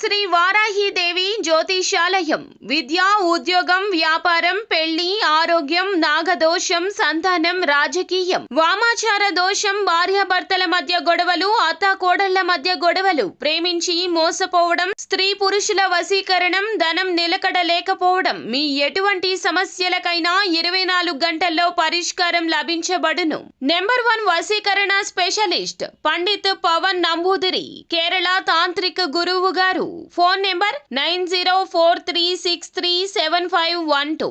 శ్రీ వారాహిదేవి జ్యోతిషాలయం విద్య, ఉద్యోగం, వ్యాపారం, పెళ్లి, ఆరోగ్యం, నాగదోషం, సంతానం, రాజకీయం, వామాచార దోషం, భార్యాభర్తల మధ్య గొడవలు, అత్తాకోడళ్ల మధ్య గొడవలు, ప్రేమించి మోసపోవడం, స్త్రీ పురుషుల వశీకరణం, ధనం నిలకడ లేకపోవడం, మీ ఎటువంటి సమస్యలకైనా 24 గంటల్లో పరిష్కారం లభించబడును. నెంబర్ 1 వశీకరణ స్పెషలిస్ట్ పండిత్ పవన్ నంబూదిరి, కేరళ తాంత్రిక గురువు గారు. Phone number 9043637512.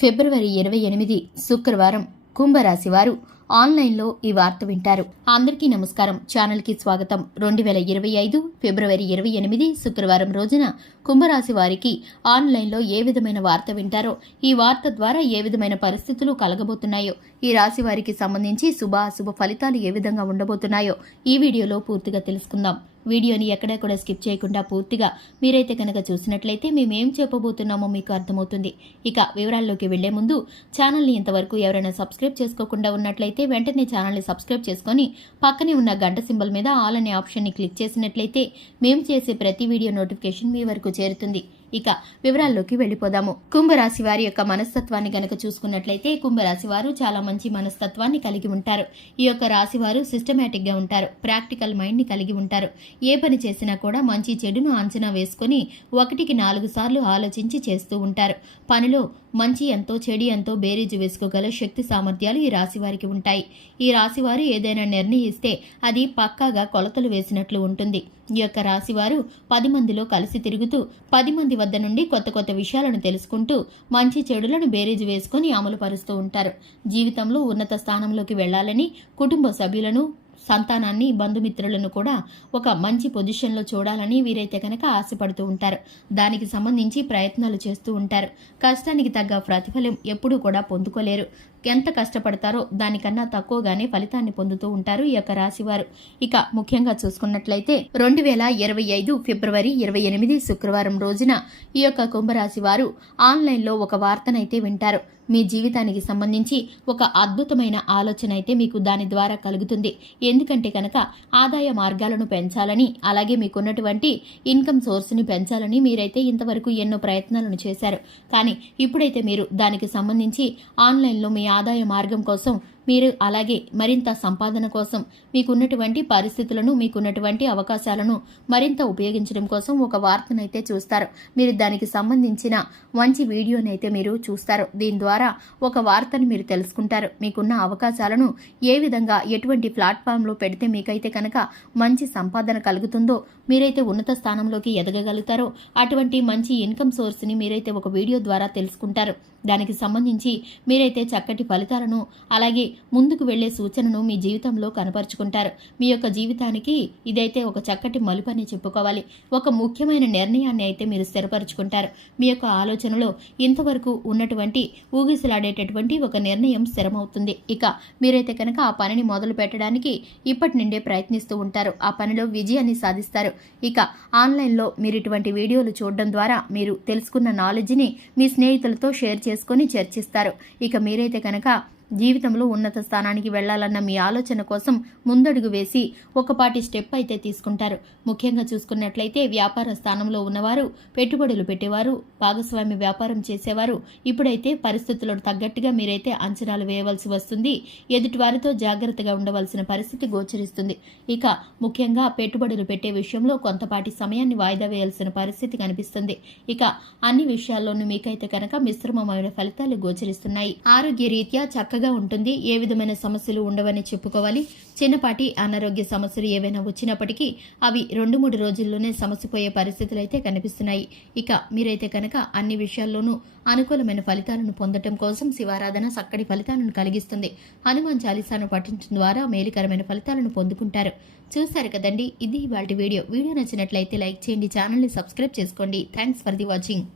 ఫిబ్రవరి 28 శుక్రవారం కుంభరాశి వారు ఆన్లైన్లో ఈ వార్త వింటారు. అందరికీ నమస్కారం. ఛానల్కి స్వాగతం. 2025 ఫిబ్రవరి 28 శుక్రవారం రోజున కుంభరాశి వారికి ఆన్లైన్లో ఏ విధమైన వార్త వింటారో, ఈ వార్త ద్వారా ఏ విధమైన పరిస్థితులు కలగబోతున్నాయో, ఈ రాశి వారికి సంబంధించి శుభ అశుభ ఫలితాలు ఏ విధంగా ఉండబోతున్నాయో ఈ వీడియోలో పూర్తిగా తెలుసుకుందాం. వీడియోని ఎక్కడా కూడా స్కిప్ చేయకుండా పూర్తిగా మీరైతే కనుక చూసినట్లయితే మేమేం చెప్పబోతున్నామో మీకు అర్థమవుతుంది. ఇక వివరాల్లోకి వెళ్లే ముందు ఛానల్ని ఇంతవరకు ఎవరైనా సబ్స్క్రైబ్ చేసుకోకుండా ఉన్నట్లయితే వెంటనే ఛానల్ని సబ్స్క్రైబ్ చేసుకుని పక్కనే ఉన్న గంట సింబల్ మీద ఆల్ అనే ఆప్షన్ని క్లిక్ చేసినట్లయితే మేము చేసే ప్రతి వీడియో నోటిఫికేషన్ మీ వరకు చేరుతుంది. ఇక వివరాల్లోకి వెళ్లిపోదాము. కుంభరాశి వారి యొక్క మనస్తత్వాన్ని గనక చూసుకున్నట్లయితే కుంభరాశి వారు చాలా మంచి మనస్తత్వాన్ని కలిగి ఉంటారు. ఈ యొక్క రాశి వారు సిస్టమేటిక్ గా ఉంటారు. ప్రాక్టికల్ మైండ్ ని కలిగి ఉంటారు. ఏ పని చేసినా కూడా మంచి చెడును అంచనా వేసుకుని 1కి 4 సార్లు ఆలోచించి చేస్తూ ఉంటారు. పనిలో మంచి ఎంతో చెడు ఎంతో బేరీజు వేసుకోగల శక్తి సామర్థ్యాలు ఈ రాశి వారికి ఉంటాయి. ఈ రాశి వారు ఏదైనా నిర్ణయిస్తే అది పక్కాగా కొలతలు వేసినట్లు ఉంటుంది. ఈ యొక్క రాశి వారు 10 మందిలో కలిసి తిరుగుతూ 10 మంది వద్ద నుండి కొత్త కొత్త విషయాలను తెలుసుకుంటూ మంచి చెడులను బేరీజు వేసుకుని అమలు పరుస్తూ ఉంటారు. జీవితంలో ఉన్నత స్థానంలోకి వెళ్లాలని కుటుంబ సభ్యులను, సంతానాన్ని, బంధుమిత్రులను కూడా ఒక మంచి పొజిషన్లో చూడాలని వీరైతే కనుక ఆశపడుతూ ఉంటారు. దానికి సంబంధించి ప్రయత్నాలు చేస్తూ ఉంటారు. కష్టానికి తగ్గ ప్రతిఫలం ఎప్పుడూ కూడా పొందుకోలేరు. ఎంత కష్టపడతారో దానికన్నా తక్కువగానే ఫలితాన్ని పొందుతూ ఉంటారు ఈ యొక్క రాశివారు. ఇక ముఖ్యంగా చూసుకున్నట్లయితే 2025 ఫిబ్రవరి 28 శుక్రవారం రోజున ఈ యొక్క కుంభరాశి వారు ఆన్లైన్లో ఒక వార్తనైతే వింటారు. మీ జీవితానికి సంబంధించి ఒక అద్భుతమైన ఆలోచన అయితే మీకు దాని ద్వారా కలుగుతుంది. ఎందుకంటే కనుక ఆదాయ మార్గాలను పెంచాలని, అలాగే మీకున్నటువంటి ఇన్కమ్ సోర్స్ని పెంచాలని మీరైతే ఇంతవరకు ఎన్నో ప్రయత్నాలను చేశారు. కానీ ఇప్పుడైతే మీరు దానికి సంబంధించి ఆన్లైన్లో మీ ఆదాయ మార్గం కోసం మీరు, అలాగే మరింత సంపాదన కోసం, మీకున్నటువంటి పరిస్థితులను, మీకున్నటువంటి అవకాశాలను మరింత ఉపయోగించడం కోసం ఒక వార్తనైతే చూస్తారు. మీరు దానికి సంబంధించిన మంచి వీడియోనైతే మీరు చూస్తారు. దీని ద్వారా ఒక వార్తను మీరు తెలుసుకుంటారు. మీకున్న అవకాశాలను ఏ విధంగా ఎటువంటి ప్లాట్ఫామ్లో పెడితే మీకైతే కనుక మంచి సంపాదన కలుగుతుందో, మీరైతే ఉన్నత స్థానంలోకి ఎదగగలుగుతారో అటువంటి మంచి ఇన్కమ్ సోర్స్ని మీరైతే ఒక వీడియో ద్వారా తెలుసుకుంటారు. దానికి సంబంధించి మీరైతే చక్కటి ఫలితాలను, అలాగే ముందుకు వెళ్లే సూచనను మీ జీవితంలో కనపరుచుకుంటారు. మీ యొక్క జీవితానికి ఇదైతే ఒక చక్కటి మలుపు అని చెప్పుకోవాలి. ఒక ముఖ్యమైన నిర్ణయాన్ని అయితే మీరు స్థిరపరుచుకుంటారు. మీ యొక్క ఆలోచనలో ఇంతవరకు ఉన్నటువంటి ఊగిసలాడేటటువంటి ఒక నిర్ణయం స్థిరమవుతుంది. ఇక మీరైతే కనుక ఆ పనిని మొదలు పెట్టడానికి ఇప్పటి నుండే ప్రయత్నిస్తూ ఉంటారు. ఆ పనిలో విజయాన్ని సాధిస్తారు. ఇక ఆన్లైన్లో మీరు ఇటువంటి వీడియోలు చూడడం ద్వారా మీరు తెలుసుకున్న నాలెడ్జ్ని మీ స్నేహితులతో షేర్ చేసుకుని చర్చిస్తారు. ఇక మీరైతే కనుక జీవితంలో ఉన్నత స్థానానికి వెళ్లాలన్న మీ ఆలోచన కోసం ముందడుగు వేసి ఒకపాటి స్టెప్ అయితే తీసుకుంటారు. ముఖ్యంగా చూసుకున్నట్లయితే వ్యాపార స్థానంలో ఉన్నవారు, పెట్టుబడులు పెట్టేవారు, భాగస్వామి వ్యాపారం చేసేవారు ఇప్పుడైతే పరిస్థితులకు తగ్గట్టుగా మీరైతే అంచనాలు వేయవలసి వస్తుంది. ఎదుటివారితో జాగ్రత్తగా ఉండవలసిన పరిస్థితి గోచరిస్తుంది. ఇక ముఖ్యంగా పెట్టుబడులు పెట్టే విషయంలో కొంతపాటి సమయాన్ని వాయిదా వేయాల్సిన పరిస్థితి కనిపిస్తుంది. ఇక అన్ని విషయాల్లోనూ మీకైతే కనుక మిశ్రమమైన ఫలితాలు గోచరిస్తున్నాయి. ఆరోగ్య రీత్యా చక్కగా ఉంటుంది. ఏ విధమైన సమస్యలు ఉండవని చెప్పుకోవాలి. చిన్నపాటి అనారోగ్య సమస్యలు ఏవైనా వచ్చినప్పటికీ అవి 2-3 రోజుల్లోనే సమసిపోయే పరిస్థితులు అయితే కనిపిస్తున్నాయి. ఇక మీరైతే కనుక అన్ని విషయాల్లోనూ అనుకూలమైన ఫలితాలను పొందడం కోసం శివారాధన చక్కటి ఫలితాలను కలిగిస్తుంది. హనుమాన్ చాలీసాను పఠించడం ద్వారా మేలుకరమైన ఫలితాలను పొందుకుంటారు. చూశారు కదండి, ఇది ఇవాల్టి వీడియో. వీడియో నచ్చినట్లయితే లైక్ చేయండి, ఛానల్ని సబ్స్క్రైబ్ చేసుకోండి. Thanks for the watching.